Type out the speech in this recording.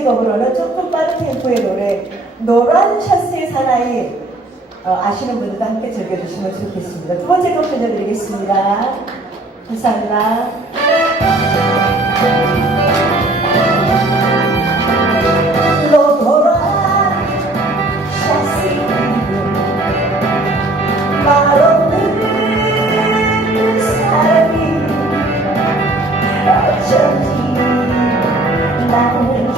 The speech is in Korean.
직업으로는 조금 빠른 템포의 노래 노란 셔츠의 사나이 어, 아시는 분들도 함께 즐겨주시면 좋겠습니다. 두 번째 곡 들려드리겠습니다. 감사합니다.